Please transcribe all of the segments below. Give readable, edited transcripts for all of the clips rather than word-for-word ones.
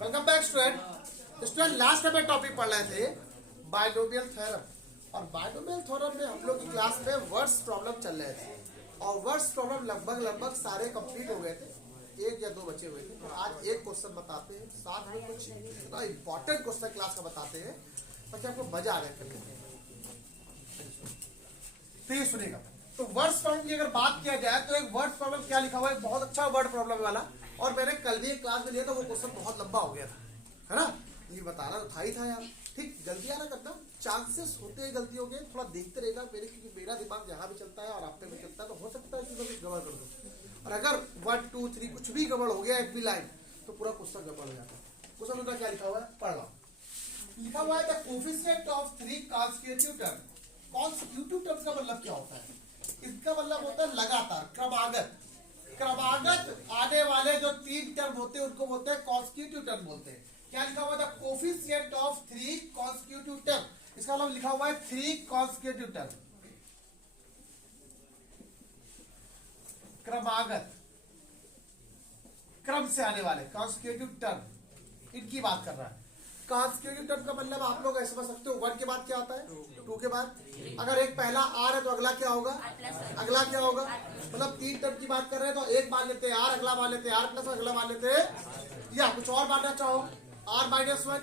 Welcome back student last में topic पढ़ रहे थे बायनोमियल थ्योरम। और बायनोमियल थ्योरम में हम लोग की क्लास में वर्ड्स प्रॉब्लम चल रहे थे और वर्ड्स प्रॉब्लम लगभग सारे कंप्लीट हो गए थे, एक या दो बचे हुए थे। और आज एक क्वेश्चन बताते हैं, साथ में कुछ इतना इंपॉर्टेंट क्वेश्चन क्लास का बताते हैं ताकि आपको मजा आ जाए करने में। तो ये सुनेगा। तो वर्ड्स प्रॉब्लम की अगर बात किया जाए तो एक वर्ड प्रॉब्लम क्या लिखा हुआ है, बहुत अच्छा वर्ड प्रॉब्लम वाला। और मैंने कल भी एक क्लास में लिया था, वो क्वेश्चन बहुत लंबा हो गया था, है ना। ये बताना तो था ही था यार। ठीक, गलतियां ना करना, चांसेस होते हैं गलतियों के, थोड़ा देखते रहना मेरे, क्योंकि मेरा दिमाग जहां भी चलता है और आप पे भी चलता है, तो हो सकता है कि कुछ गड़बड़ कर दो। और अगर 1 2 3 कुछ भी गड़बड़ हो गया एक भी लाइन, तो पूरा क्वेश्चन गड़बड़ हो जाता है। क्वेश्चन उनका क्या लिखा हुआ है, पढ़ लो। लिखा हुआ है the coefficient of 3 consecutive term. Consecutive term का मतलब क्या होता है? इसका मतलब होता है लगातार, क्रमागत आने वाले जो 3 टर्म होते हैं उनको बोलते हैं कॉन्सेक्यूटिव टर्म बोलते हैं। क्या लिखा हुआ था? Coefficient of 3 consecutive term. इसका मतलब लिखा हुआ है 3 कॉन्सेक्यूटिव टर्म, क्रमागत, क्रम से आने वाले कॉन्सेक्यूटिव टर्म, इनकी बात कर रहा है। कॉन्सेक्यूटिव टर्म का मतलब आप लोग ऐसे समझ सकते हो, 1 के बाद क्या आता है, 2 के बाद अगर एक पहला आर है तो अगला क्या होगा, अगला क्या होगा। मतलब 3 टर्म की बात कर रहे हैं तो एक मान लेते हैं आर, अगला मान लेते हैं आर प्लस, अगला मान लेते हैं, या कुछ और मानना चाहो आर माइनस 1,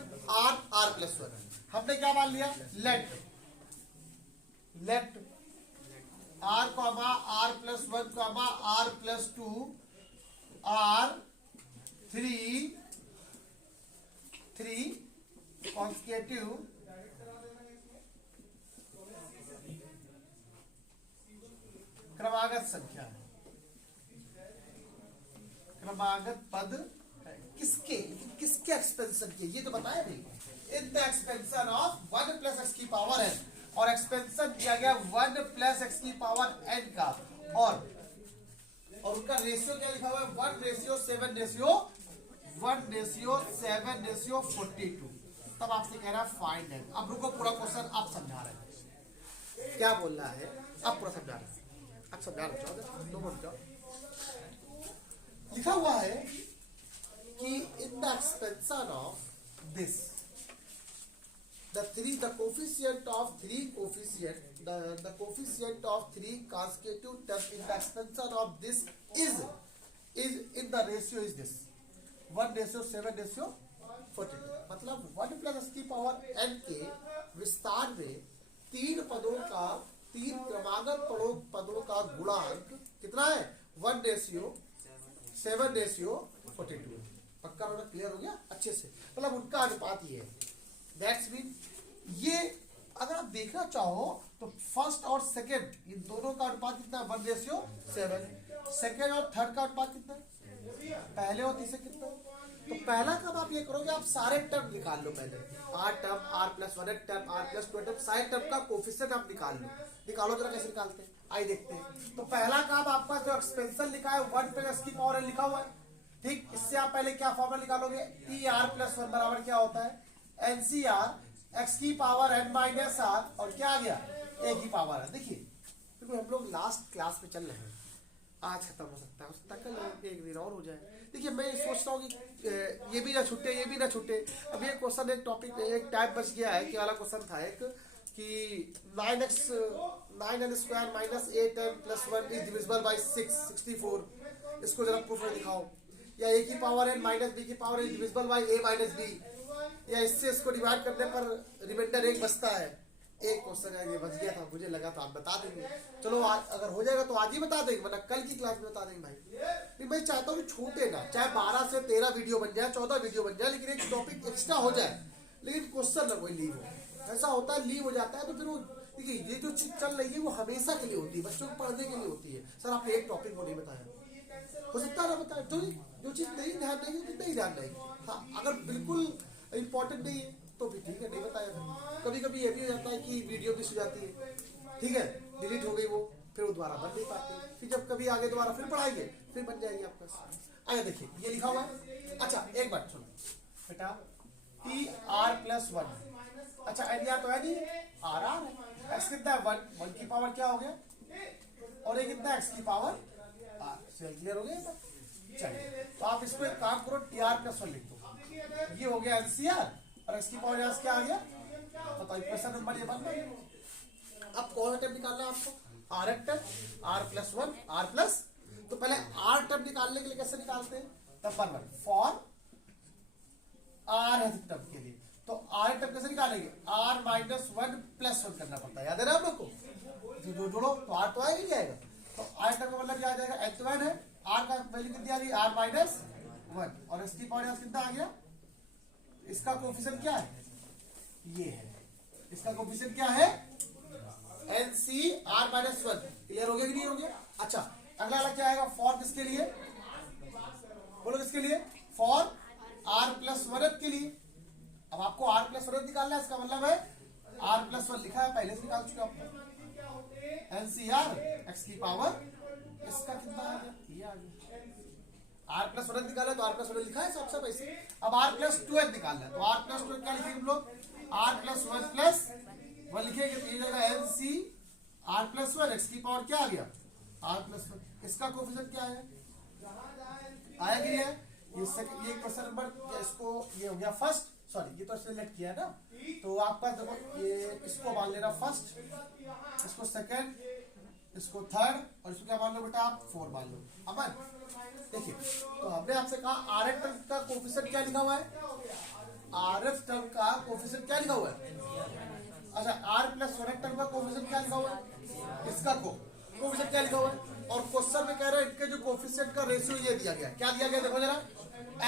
आर प्लस 1। हमने क्या मान लिया, let r comma r plus 1 comma r plus 2 r 3 consecutive क्रमागत संख्या, क्रमागत पद है। किसके एक्सपेंशन की, ये तो बताया नहीं। In the expansion of 1 plus x की पावर n, और एक्सपेंशन किया गया 1 प्लस एक्स की पावर n का, और उनका रेशियो क्या लिखा हुआ है, 1:7:42। तब आपसे कह रहा है फाइंड n। अब रुको, पूरा क्वेश्चन आप समझा रहे हैं क्या बोल रहा है, अब पूरा समझा रहे हैं। अब समझा रहे, दो मिनट जाओ। लिखा हुआ है कि in the expansion of this the coefficient of 3 consecutive terms in the expansion of this is in the ratio is this 1:7:42। मतलब 1 प्लस एक्स की पावर n के विस्तार में 3 क्रमागत पदों का गुणांक कितना है, 1:7:42। पक्का होना, क्लियर हो गया अच्छे से। मतलब उनका अनुपात ये है। दैट्स मीन ये अगर आप देखना चाहो तो फर्स्ट और सेकंड, इन दोनों का अनुपात कितना है, 1:7। सेकंड और थर्ड का अनुपात कितना है, पहले और तीसरे कितना। तो पहला कब आप ये करोगे, आप सारे टर्म निकाल लो पहले, r term, r plus 1 term, r plus 2 term, सारे टर्म का कोफिशिएंट आप निकालो जरा कैसे निकालते हैं, आइए देखते हैं। तो पहला काम आपका जो एक्सपेंशन लिखा है 1 प्लस की पावर n लिखा हुआ है। ठीक, इससे आप पहले क्या फॉर्मूला निकालोगे, टी आर प्लस 1 बराबर क्या होता है, एनसीआर एक्स की पावर n माइनस आर, और क्या आ गया, ए की पावर है। देखिए क्योंकि हम लोग लास्ट क्लास में चल रहे हैं, आज खत्म हो सकता है, कल एक दिन और हो जाए। देखिए मैं सोच रहा हूँ कि ये भी ना छूटे, ये भी ना छूटे। अब ये क्वेश्चन एक टॉपिक एक टाइप बच गया है कि वाला क्वेश्चन था एक कि 9n square minus 8n plus 1 is divisible by 64। इसको जरा प्रूफ में दिखाओ। या ए की पावर n माइनस बी की power is divisible by a minus b, या इससे इसको डिवाइड करने पर रिमाइंडर 1 बचता है। एक क्वेश्चन है ये बच गया था, मुझे लगा था आप बता देंगे। चलो अगर हो जाएगा तो आज ही बता देंगे, वरना कल की क्लास में बता देंगे भाई। मैं चाहता हूँ छूटे ना, चाहे 12 से 13 वीडियो बन जाए, 14 वीडियो बन जाए, लेकिन एक टॉपिक एक्स्ट्रा हो जाए, लेकिन क्वेश्चन ना कोई लीव हो। ऐसा होता है लीव हो जाता है तो फिर वो, देखिए ये जो चीज चल रही है वो हमेशा के लिए होती है, बच्चों को पढ़ने के लिए होती है। सर आपने एक टॉपिक को नहीं बताया, हो सकता है ना बताया, जो चीज नहीं ध्यान देगी नहीं ध्यान रहेगी। हाँ, अगर बिल्कुल इंपॉर्टेंट नहीं है तो भी ठीक है, नहीं बताया। कभी कभी ये भी हो जाता है कि वीडियो मिस हो जाती है, ठीक है, डिलीट हो गई वो, फिर वो दोबारा बन नहीं पाती। फिर जब कभी आगे दोबारा फिर पढ़ाएंगे, फिर बन जाएगी आपका। आगे देखिए ये लिखा हुआ है। अच्छा एक बात सुनो बेटा, टी आर प्लस 1। अच्छा एरिया तो है नहीं, आर आर है। एक्स कितना है, 1 की पावर क्या हो गया, और ये कितना एक्स की पावर आर। क्लियर हो गया। चलिए तो आप इसको एक काम करो, टी आर प्लस 1 लिख दो। ये हो गया एनसीआर और एक्स की पावर यहाँ से क्या आ गया, बताओ इक्वेशन नंबर ये बन गया। अब कौन सा टर्म निकालना है आपको, r f term, r plus one r plus, तो पहले आर टर्म निकालने के लिए कैसे निकालते हैं, तब one for r th term के लिए, तो आर टर्म कैसे निकालेंगे, r minus one plus one करना पड़ता है, याद है ना आप लोग को, जो जोड़ो तो आर तो आएगा ही आएगा, तो आर टर्म का मतलब क्या आ जाएगा, एच वन है, आर का वैल्यू कितनी आ गई, आर माइनस वन, और इसकी पावर कितना आ गया, इसका कोफिशिएंट क्या है, ये है, इसका कोफिशिएंट क्या है, n c r minus one, clear हो गया कि नहीं हो गया। अच्छा अगला वाला क्या आएगा, फॉर किसके लिए, बोलो किसके लिए, फॉर आर प्लस वन के लिए। अब आपको आर प्लस वन निकालना है, इसका मतलब है आर प्लस वन लिखा है पहले से निकाल चुके आपको, एनसीआर एक्स की पावर, इसका कितना आ गया, ये आ गया, आर प्लस वन निकाला तो आर प्लस वन लिखा है सबसे पैसे। अब आर प्लस टू निकालना है, तो आर प्लस टू क्या लिखेंगे हम लोग, आर प्लस वन लिखेंगे, तो ये जाएगा n c r plus one, x की पावर क्या आ गया, आर प्लस वन, इसका कोफिशिएंट क्या है, आया कि नहीं है, ये क्वेश्चन नंबर, इसको ये हो गया फर्स्ट, सॉरी ये तो सिलेक्ट किया है ना, तो आपका देखो ये इसको मान लेना फर्स्ट, इसको सेकंड, इसको थर्ड, और इसको क्या मान लो बेटा आप, फोर मान लो। अब देखिए तो हमने आपसे कहा आर एफ टर्म का कोफिशिएंट क्या लिखा हुआ है, आर एफ टर्म का कोफिशिएंट क्या लिखा हुआ है, अच्छा आर प्लस वन टर्म का कोफिशिएंट क्या लिखा हुआ है, इसका कोफिशिएंट क्या लिखा हुआ है, और क्वेश्चन में कह रहे हैं इनके जो कोफिशिएंट का रेशियो ये दिया गया, क्या दिया गया देखो जरा,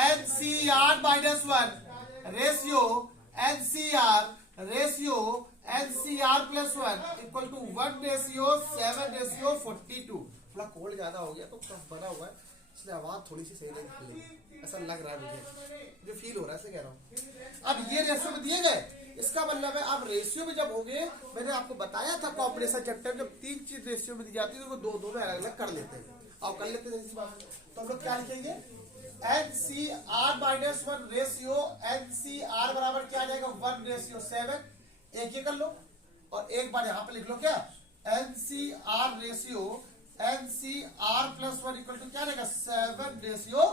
NCR minus one ratio NCR plus one equal to 1 ratio 7 ratio 42। थोड़ा कोल्ड ज्यादा हो गया तो कफ बना हुआ है, इसलिए आवाज थोड़ी सी सही नहीं निकलेगी, ऐसा लग रहा है मुझे, जो फील हो रहा है ऐसे कह रहा हूँ। अब ये रेशियो में दिए गए, इसका मतलब है आप रेशियो में जब होंगे, मैंने आपको बताया था कॉम्बिनेशन चैप्टर में, जब तीन चीज रेशियो में दी जाती है तो वो दो में अलग अलग कर लेते हैं, आप कर लेते हैं, तो हम लोग क्या लिखेंगे, n c r minus one ratio n c r बराबर क्या आ जाएगा, 1 रेशियो 7, एक ये कर लो, और एक बार यहाँ पे लिख लो क्या, n c r ratio n c r plus one equal to क्या रहेगा, 7 रेशियो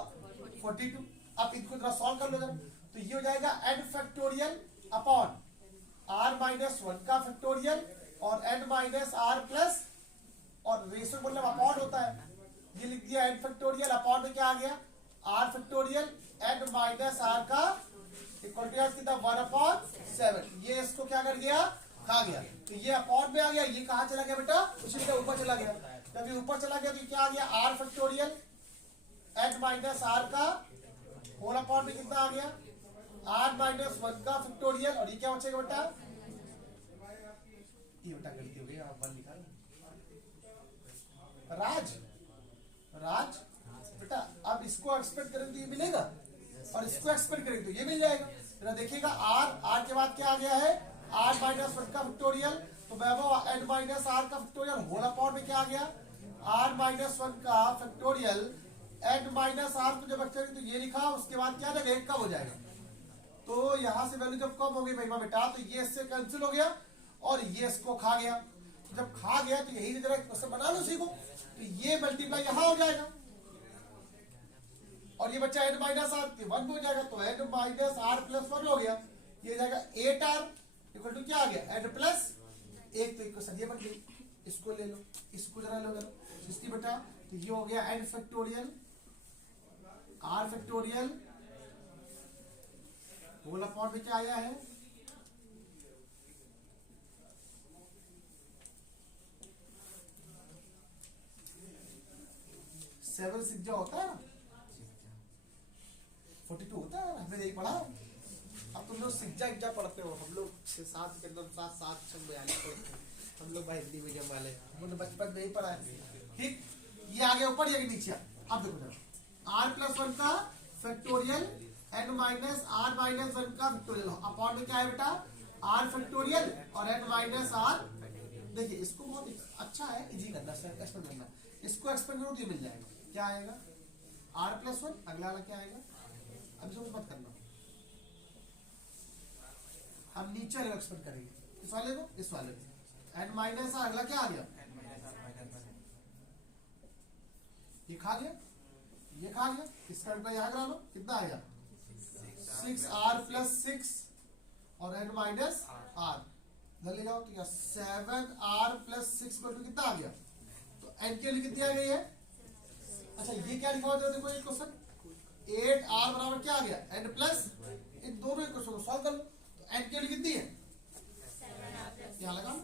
42। अब इनको जरा सॉल्व कर लो जरा, तो ये हो जाएगा n factorial upon r minus one का फैक्टोरियल और एन माइनस आर प्लस, और रेशियो मतलब अपॉन होता है, ये लिख दिया एन फैक्टोरियल, अपॉन में क्या आ गया, r factorial n minus r का इक्वल टू कितना 1/7, ये इसको क्या कर गया, खा गया, तो ये अपॉन में आ गया, ये कहाँ चला गया बेटा, उसी में ऊपर चला गया, जब ये ऊपर चला गया तो क्या आ गया, r factorial n minus r का होल अपॉन में कितना आ गया, आर माइनस वन का फैक्टोरियल, और ये क्या बचेगा बेटा, ये बेटा गलती हो गई, आप वन लिखा राज बेटा, अब इसको एक्सपेक्ट करें तो ये मिलेगा, और इसको एक्सपेक्ट करें तो ये मिल जाएगा, जरा देखिएगा आर के बाद क्या आ गया है, आर माइनस वन का फैक्टोरियल, तो वैभव एन माइनस आर का फैक्टोरियल होल अपॉन में क्या आ गया, आर माइनस वन का फैक्टोरियल एन माइनस आर को जब एक्सपेक्ट तो ये लिखा, उसके बाद क्या रहेगा, एक कम हो जाएगा, तो यहां से वैल्यू जब कम हो गई महिमा बेटा, तो ये इससे कैंसिल हो गया और ये इसको खा गया, तो जब खा गया तो यही जरा क्वेश्चन बना लो सीखो, तो ये मल्टीप्लाई यहां हो जाएगा, और ये बच्चा एन माइनस आर 1 हो जाएगा, तो एन माइनस आर प्लस 1 हो गया, ये जाएगा 8r इक्वल टू क्या आ गया, एन प्लस 1, तो इक्वेशन ये बन गई, इसको ले लो, इसको जरा लो इसकी बेटा, तो ये हो गया n factorial r factorial whole upon में क्या आया है, सेवन सिक्स होता है ना, 42 होता है, हमने यही पढ़ा। अब तुम लोग सिक्जा पढ़ते हो, हम लोग 6-7 के अंदर 7-7 42 पढ़ते हैं, हम लोग भाई हिंदी मीडियम वाले, हमने बचपन में ही पढ़ा है, ठीक, ये आगे ऊपर ये नीचे। अब देखो जरा आर प्लस वन का factorial n minus r minus one का फैक्टोरियल, अपॉन में क्या है बेटा, आर फैक्टोरियल और एन माइनस आर, देखिए इसको बहुत अच्छा है, इजी करना, एक्सपेंड करना, इसको एक्सपेंड करो तो ये मिल जाएगा, क्या आएगा, आर प्लस वन, अगला वाला क्या आएगा, अब इसको मत करना, हम नीचे वाले एक्सपेंड करेंगे, इस वाले को, इस वाले को, एन माइनस आर, अगला क्या आ गया, ये खा गया, ये खा गया, इसका यहाँ करा लो, कितना आएगा 6r+6 और n माइनस r ले जाओ तो 7r+6 कितना आ गया, तो n के लिए कितनी आ गई है। अच्छा ये क्या लिखा हुआ है देखो, एक क्वेश्चन 8r बराबर क्या आ गया n प्लस, इन दोनों इक्वेशन को सॉल्व कर लो, तो n के लिए कितनी है, क्या लगा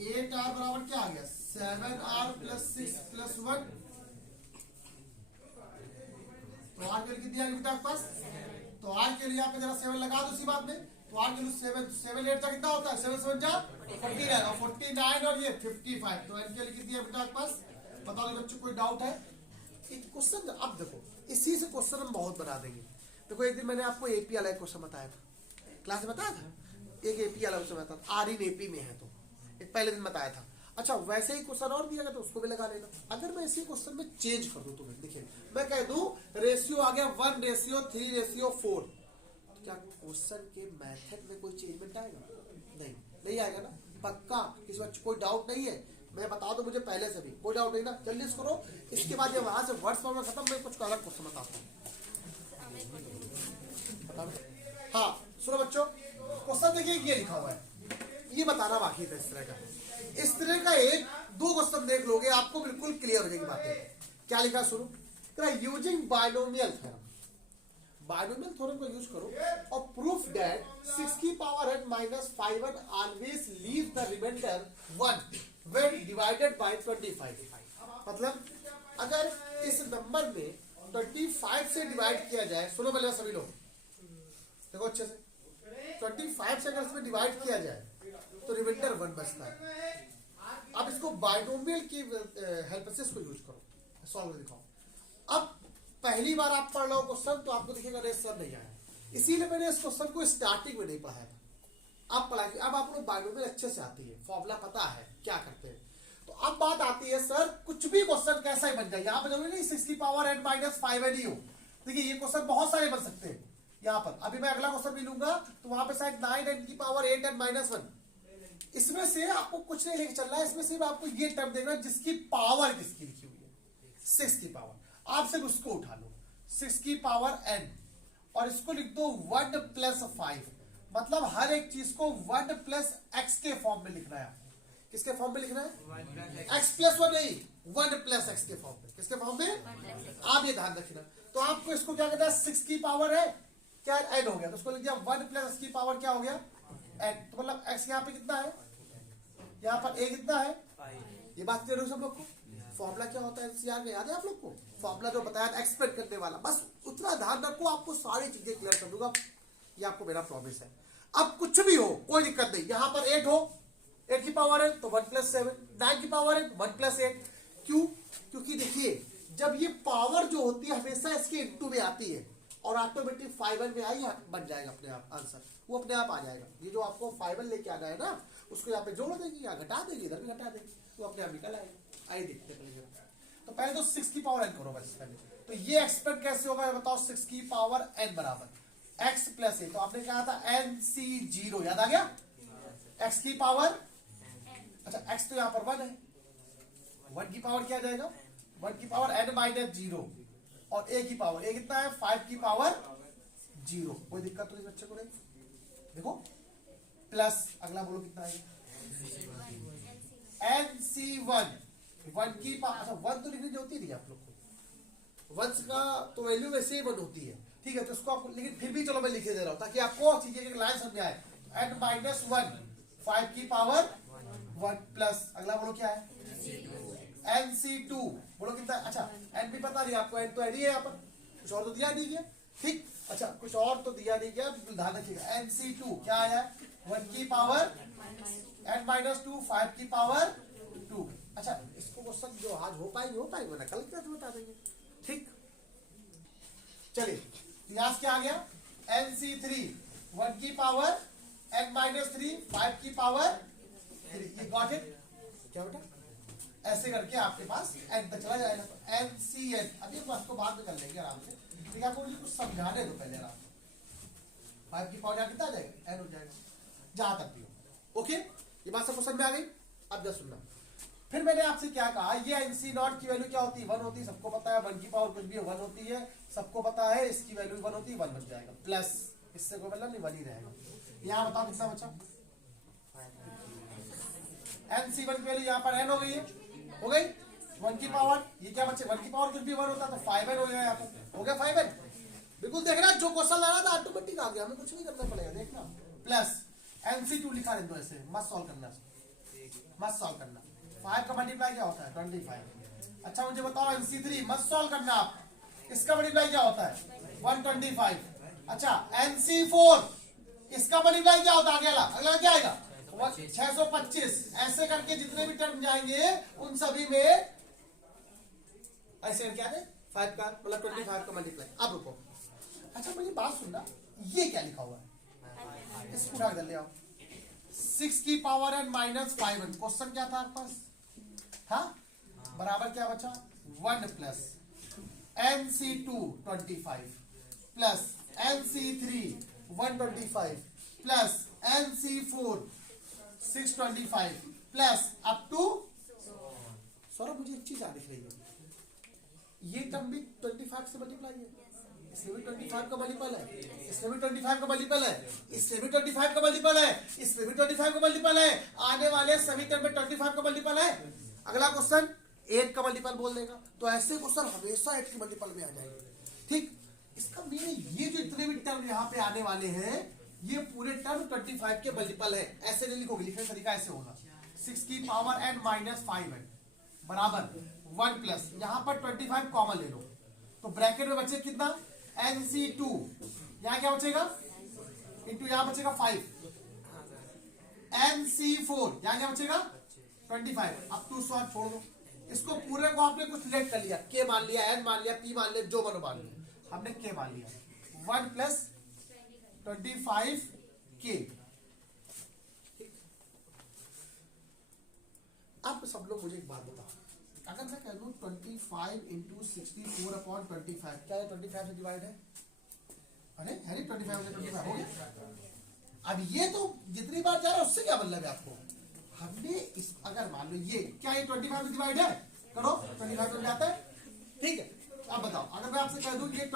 8r बराबर क्या आ गया 7r+6+1, तो r के लिए कितनी आ गई बेटा आपके पास, तो r के लिए यहाँ पे जरा 7 लगा दो उसी बात में, तो r के लिए 7 8 का कितना होता है 7 7 जा 49 और 49 और ये 55, तो n के लिए कितनी है बेटा आपके पास, बताओ बच्चों कोई डाउट है। क्वेश्चन अब देखो इसी से क्वेश्चन हम बहुत बना देंगे। देखो एक दिन मैंने आपको एपी वाला क्वेश्चन बताया था, क्लास में बताया था, एक एपी वाला क्वेश्चन बताया था, आर इन एपी में है, तो एक पहले दिन बताया था। अच्छा वैसे ही क्वेश्चन और दिया गया तो उसको भी लगा लेना। अगर मैं इसी क्वेश्चन में चेंज कर दूं तो देखिए मैं कह दूं रेशियो आ गया 1:3:4, क्या क्वेश्चन के मेथड में कोई चेंजमेंट आएगा, नहीं आएगा ना, पक्का, इस बात कोई डाउट नहीं है, मैं बता दूं मुझे पहले से भी कोई डाउट नहीं ना, जल्दी से करो। इसके बाद जब वहां से वर्ड्स फॉर्म खत्म, मैं कुछ अलग क्वेश्चन बताता हूँ। हाँ सुनो बच्चों, क्वेश्चन देखिए ये लिखा हुआ है, ये बताना बाकी था इस तरह का एक दो क्वेश्चन देख लोगे आपको बिल्कुल क्लियर हो जाएगी बातें। क्या लिखा सुनो, using binomial theorem, binomial theorem को यूज करो और प्रूफ दैट 6 की power n minus 5 always leave the remainder 1 when divided by 25। मतलब अगर इस नंबर में 25 से डिवाइड किया जाए, सुनो पहले सभी लोग देखो अच्छे से, 25 से अगर इसमें डिवाइड किया जाए तो रिमाइंडर 1 बचता है। अब इसको बाइनोमियल की हेल्प से इसको यूज करो, सॉल्व दिखाओ। अब पहली बार आप पढ़ रहे हो क्वेश्चन तो आपको दिखेगा अरे सर नहीं आया, इसीलिए मैंने इस क्वेश्चन को स्टार्टिंग में नहीं पढ़ाया था, अब पढ़ा, अब आप लोग बाइनोमियल अच्छे से आती है, फॉर्मूला पता है क्या करते हैं। तो अब बात आती है सर कुछ भी क्वेश्चन कैसा ही बन जाए, यहाँ पे जरूरी नहीं 6 की पावर n माइनस 5 ही हो, देखिए ये क्वेश्चन बहुत सारे बन सकते हैं। यहाँ पर अभी मैं अगला क्वेश्चन भी लूंगा तो वहां पे शायद 9n की पावर 8n माइनस 1, इसमें से आपको कुछ नहीं लेके चल रहा है, इसमें सिर्फ आपको ये टर्म देखना जिसकी पावर किसकी लिखी हुई है 6 की पावर, आप सिर्फ उसको उठा लो 6 की पावर n और इसको लिख दो 1 प्लस 5, मतलब हर एक चीज को 1 प्लस x के फॉर्म में लिखना है। किसके फॉर्म में लिखना है, x प्लस 1 नहीं, 1 प्लस x के फॉर्म में। किसके फॉर्म में, आप ये ध्यान रखना। तो आपको इसको क्या कहता है 6 की पावर है क्या n हो गया, तो उसको लिख दिया 1 प्लस x की पावर क्या हो गया n, तो मतलब x यहाँ पे कितना है, यहाँ पर a कितना है, ये बात क्लियर हो सब लोग को। फॉर्मूला क्या होता है एनसीआर में याद है आप लोग को, फॉर्मूला जो बताया एक्सपेक्ट करने वाला, बस उतना ध्यान रखो, आपको सारी चीजें क्लियर कर दूंगा, ये आपको मेरा प्रॉमिस है। अब कुछ भी हो कोई दिक्कत नहीं, यहाँ पर 8 हो, 8 की पावर है तो 1 प्लस 7, 9 की पावर है 1 प्लस 8, क्यों, क्योंकि देखिए जब ये पावर जो होती है हमेशा इसके इंटू में आती है और ऑटोमेटिक 5 में आई बन जाएगा अपने आप आंसर, वो अपने आप आ जाएगा। ये जो आपको 5 लेके आना है ना उसको यहाँ पे जोड़ देगी या घटा देगी, इधर भी घटा देगी, वो अपने आप निकल आएगा। आइए देखते हैं तो पहले तो 6 की पावर n करो बस पहले, तो ये एक्सपेक्ट कैसे होगा बताओ, 6 की पावर n बराबर x प्लस ए, तो आपने कहा था NC0 याद आ गया, x की पावर, अच्छा x तो यहाँ पर 1 है, 1 की पावर क्या जाएगा 1 की पावर n माइनस 0 और a की पावर, a कितना है 5 की पावर 0, कोई दिक्कत तो इस बच्चे को नहीं। देखो प्लस अगला बोलो कितना है NC1, 1 की पावर, अच्छा 1 तो लिखनी होती है आप लोग को, 1 का तो वैल्यू वैसे ही 1 होती है, ठीक है, तो इसको आपको, लेकिन फिर भी चलो मैं लिखे दे रहा हूं ताकि आपको चीजें एक लाइन समझ आए। n माइनस 1 5 की पावर 1 प्लस अगला बोलो क्या है NC2, बोलो कितना, अच्छा n भी पता नहीं आपको, n तो n ही है यहाँ पर, कुछ और तो दिया नहीं गया, ठीक, अच्छा कुछ और तो दिया नहीं गया, ध्यान रखिएगा। NC2 क्या आया 1 की पावर n माइनस 2 5 की पावर 2, अच्छा इसको क्वेश्चन जो आज हो पाएगी वरना कल क्या बता देंगे, ठीक। चलिए यहाँ क्या आ गया NC3 1 की पावर n माइनस 3 5 की पावर 3, ये गॉट इट क्या बेटा, ऐसे करके आपके पास n तक चला जाएगा। तो NCN अभी बात को बाद में कर लेंगे आराम से, ठीक है, आपको मुझे कुछ समझाने दो पहले आराम से। 5 की पावर कितना आ जाएगा n हो जाएगा, जहां तक भी हो, ओके, ये बात सबको समझ में आ गई। अब जरा सुनना, फिर मैंने आपसे क्या कहा, ये NC0 की वैल्यू क्या होती है 1 होती है, सबको पता है 1 की पावर कुछ भी 1 होती है, सबको पता है इसकी वैल्यू 1 होती है, 1 बन जाएगा प्लस, इससे कोई मतलब नहीं, 1 ही रहेगा। यहाँ बताओ कितना बचा, NC1 की वैल्यू यहाँ पर n हो गई है, हो गई 1 की पावर, ये क्या बचे 1 की पावर कुछ भी 1 होता तो 5n हो गया, यहाँ पर हो गया 5n। बिल्कुल देखना जो क्वेश्चन ला रहा था ऑटोमेटिक आ गया, हमें कुछ नहीं करना पड़ेगा, देखना प्लस NC2 लिखा रहे दो ऐसे, मत सॉल्व करना, मत सॉल्व करना। 5 का मल्टीप्लाई क्या होता है 25। अच्छा मुझे बताओ NC3 मत सॉल्व करना आप, इसका मल्टीप्लाई क्या होता है 125। अच्छा NC4 इसका मल्टीप्लाई क्या होता है, अगला अगला क्या आएगा 625। ऐसे करके जितने भी टर्म जाएंगे उन सभी में ऐसे क्या है 5 का मतलब 25 का मल्टीप्लाई। अब रुको, अच्छा मुझे बात सुनना, ये क्या लिखा हुआ है, इसको उठा कर ले आओ, 6 की power n minus 5n। Question क्या था आपके पास, हाँ बराबर क्या बचा 1 plus NC2 25 plus NC3 125 plus NC4 625 plus up to, Saurabh मुझे एक चीज आ दिख रही है, ये टर्म भी 25 से मल्टीप्लाई है, इसमें भी 25 का मल्टीपल है, इसमें भी 25 का मल्टीपल है, इसमें भी 25 का मल्टीपल है, इसमें भी 25 का मल्टीपल है, आने वाले सभी टर्म में 25 का मल्टीपल है। अगला क्वेश्चन 8 का मल्टीपल बोल देगा, तो ऐसे क्वेश्चन हमेशा 8 के मल्टीपल में आ जाएंगे। ठीक, इसका मीनिंग ये जो इतने भी टर्म यहाँ पे आने वाले हैं ये पूरे टर्म 25 के मल्टीपल है। ऐसे नहीं लिखोगे, लिखने का तरीका ऐसे होगा 6 की पावर n माइनस 5n बराबर 1 प्लस, यहाँ पर 25 कॉमन ले लो तो ब्रैकेट में बचे कितना NC2, यहाँ क्या बचेगा इंटू यहाँ बचेगा 5, NC4 यहाँ क्या बचेगा 25। अब टू सॉल्व छोड़ दो, इसको पूरे को आपने कुछ सिलेक्ट कर लिया, K मान लिया, N मान लिया, P मान लिया, जो मनो मान लिया, हमने K मान लिया 1 प्लस 25K। अब सब लोग मुझे एक बात बताओ, अगर मैं कह दूं 25 इंटू 64 अपॉन 25, क्या ये 25 से डिवाइड है, अरे है नहीं 25 से 25 हो गया। अब ये तो जितनी बार जा रहा है उससे क्या मतलब है आपको, हमने इस अगर मान लो ये क्या ये 25 से डिवाइड है, करो 25 से जाता है, ठीक है। अब बताओ अगर मैं आपसे कह दूं ये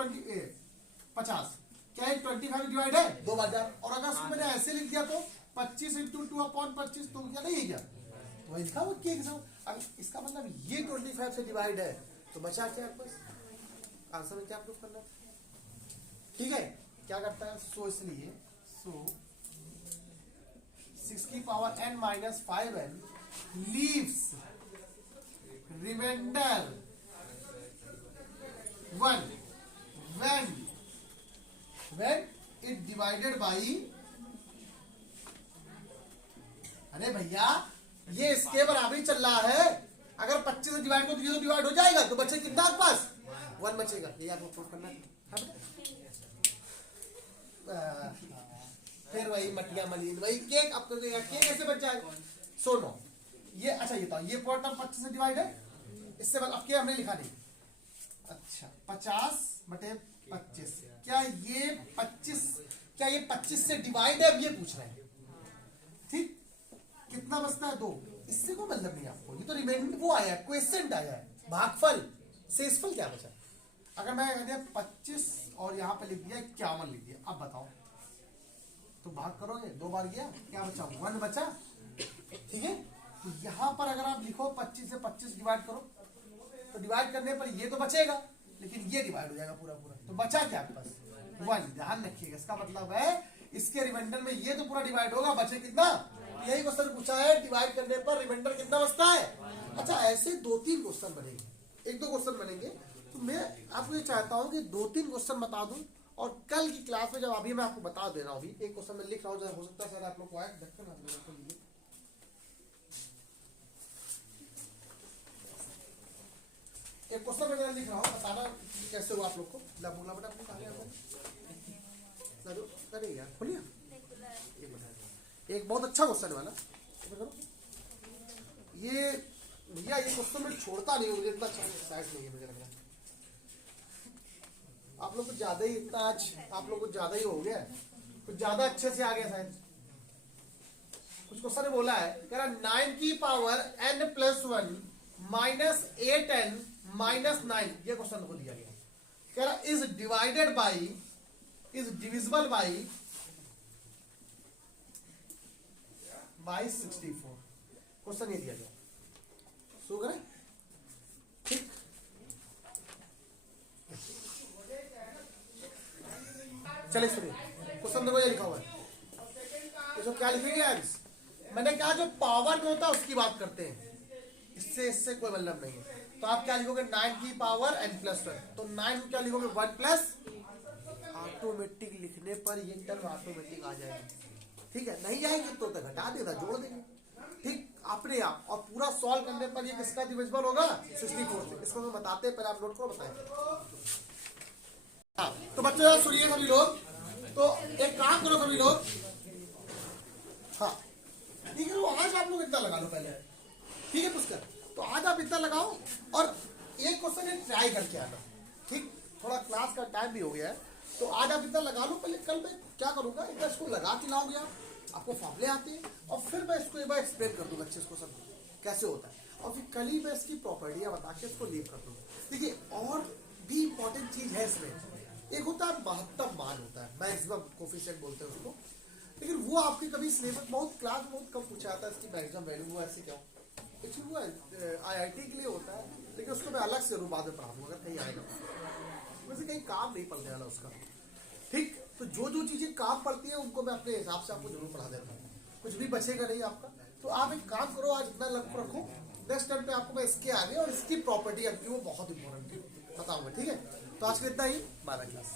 50 क्या ये 25 से डिवाइड है, 2 बार जा, और अगर उसको मैंने ऐसे लिख दिया तो 25 इंटू 2 अपॉन 25, तो क्या नहीं है क्या, तो लिखा वो के साथ। अब इसका मतलब ये 25 से डिवाइड है, तो बचा क्या बस आंसर में क्या प्रूफ करना, ठीक है। क्या करता है सो, इसलिए सो 6 की power n minus 5n leaves remainder 1 when it divided by, अरे भैया ये इसके बराबर चल रहा है, अगर 25 से डिवाइड को तो ये तो डिवाइड हो जाएगा, तो बचे कितना आपके पास 1 बचेगा, ये आपको प्रूफ करना है। फिर वही मटिया मलिन वही केक, अब तो केक कैसे बच जाएगा, सुनो ये अच्छा ये तो ये पॉइंट 25 से डिवाइड है, इससे अब के हमने लिखा नहीं, अच्छा 50 बटे 25, क्या ये 25 से डिवाइड है, अब ये पूछ रहे हैं, ठीक। कितना बचता है 2, इससे कोई मतलब नहीं आपको, ये तो रिमाइंडर वो आया है, क्वेश्चन आया है, भागफल शेषफल क्या बचा। अगर मैं कह दिया 25 और यहाँ पे लिख दिया 51 लिख दिया, अब बताओ तो भाग करोगे, 2 बार गया, क्या बचा 1 बचा, ठीक है। तो यहाँ पर अगर आप लिखो 25 से 25 डिवाइड करो, तो डिवाइड करने पर ये तो बचेगा, लेकिन ये डिवाइड हो जाएगा पूरा पूरा, तो बचा क्या आपके पास 1। ध्यान रखिएगा, इसका मतलब है इसके रिमाइंडर में ये तो पूरा डिवाइड होगा, बचे कितना, यही क्वेश्चन पूछा है, डिवाइड करने पर रिमाइंडर कितना बचता है। अच्छा ऐसे 2-3 क्वेश्चन बनेंगे, 1-2 क्वेश्चन बनेंगे, तो मैं आपको ये चाहता हूँ कि 2-3 क्वेश्चन बता दूं, और कल की क्लास में जब अभी मैं आपको बता दे रहा हूँ, अभी एक क्वेश्चन में लिख रहा हूँ, हो सकता है सर आप लोग को आए, एक क्वेश्चन मैं लिख रहा हूँ, बताना कैसे हुआ आप लोग को, बोला बेटा आपने कहा अरे यार खोलिए, एक बहुत अच्छा क्वेश्चन वाला ये भैया, ये क्वेश्चन में छोड़ता नहीं, मुझे इतना एक्साइट नहीं है, मुझे लग रहा है आप लोग को ज्यादा ही इतना आज आप लोग को ज्यादा ही हो गया, कुछ ज्यादा अच्छे से आ गया शायद। कुछ क्वेश्चन ने बोला है, कह रहा 9 की power n plus 1 minus 8n minus 9, ये क्वेश्चन को दिया गया, कह रहा is divided by, is divisible by 64। Question ये दिया गया, सो करें ठीक। चलिए सुनिए क्वेश्चन देखो, ये लिखा हुआ है, इसको क्या लिखेंगे आंस? मैंने कहा जो पावर में होता है उसकी बात करते हैं, इससे कोई मतलब नहीं है। तो आप क्या लिखोगे 9 की पावर n+1, तो 9 क्या लिखोगे 1 प्लस, ऑटोमेटिक लिखने पर ये टर्म ऑटोमेटिक आ जाएगी, ठीक है। नहीं आएगी तो घटा देगा, जोड़ देंगे, ठीक अपने आप। और पूरा सॉल्व करने पर ये किसका डिविजिबल होगा 64 से। इसको मैं बताते हैं, पहले आप नोट करो, बताएं। हाँ तो बच्चों सुनिए सभी लोग, तो एक काम करो सभी लोग, हाँ ठीक है, वो आज आप लोग इतना लगा लो पहले, ठीक है पुष्कर, तो आज आप इतना लगाओ और एक क्वेश्चन ट्राई करके आना, ठीक। थोड़ा क्लास का टाइम भी हो गया है, तो आज आप इतना लगा लो पहले। कल मैं क्या करूंगा, एक बार इसको लगा के लाओगे आपको फॉर्मूले आते हैं, और फिर मैं इसको एक बार एक्सप्लेन कर दूंगा अच्छे से क्वेश्चन कैसे होता है, और फिर कल ही मैं इसकी प्रॉपर्टियां बता के इसको लीव कर दूंगा। देखिए और भी इंपॉर्टेंट चीज है इसमें, एक होता है महत्तम मान होता है, मैक्सिमम कोफिशिएंट बोलते हैं उसको, लेकिन वो आपके कभी सिलेबस बहुत क्लास में बहुत कम पूछा जाता है इसकी मैक्सिमम वैल्यू, वो ऐसे क्यों? एक्चुअली वो IIT के लिए होता है, लेकिन उसको मैं अलग से जरूर बाद में पढ़ा दूंगा अगर कहीं आएगा, वैसे कहीं काम नहीं पड़ने वाला उसका, ठीक। तो जो जो चीजें काम पड़ती है उनको मैं अपने हिसाब से आपको जरूर पढ़ा देता हूँ, कुछ भी बचेगा नहीं आपका। तो आप एक काम करो, आज इतना लग रखो, नेक्स्ट टाइम पे आपको मैं इसके आगे और इसकी प्रॉपर्टी वो बहुत इंपॉर्टेंट बताऊंगा, ठीक है। तो आज के इतना ही, 12 क्लास।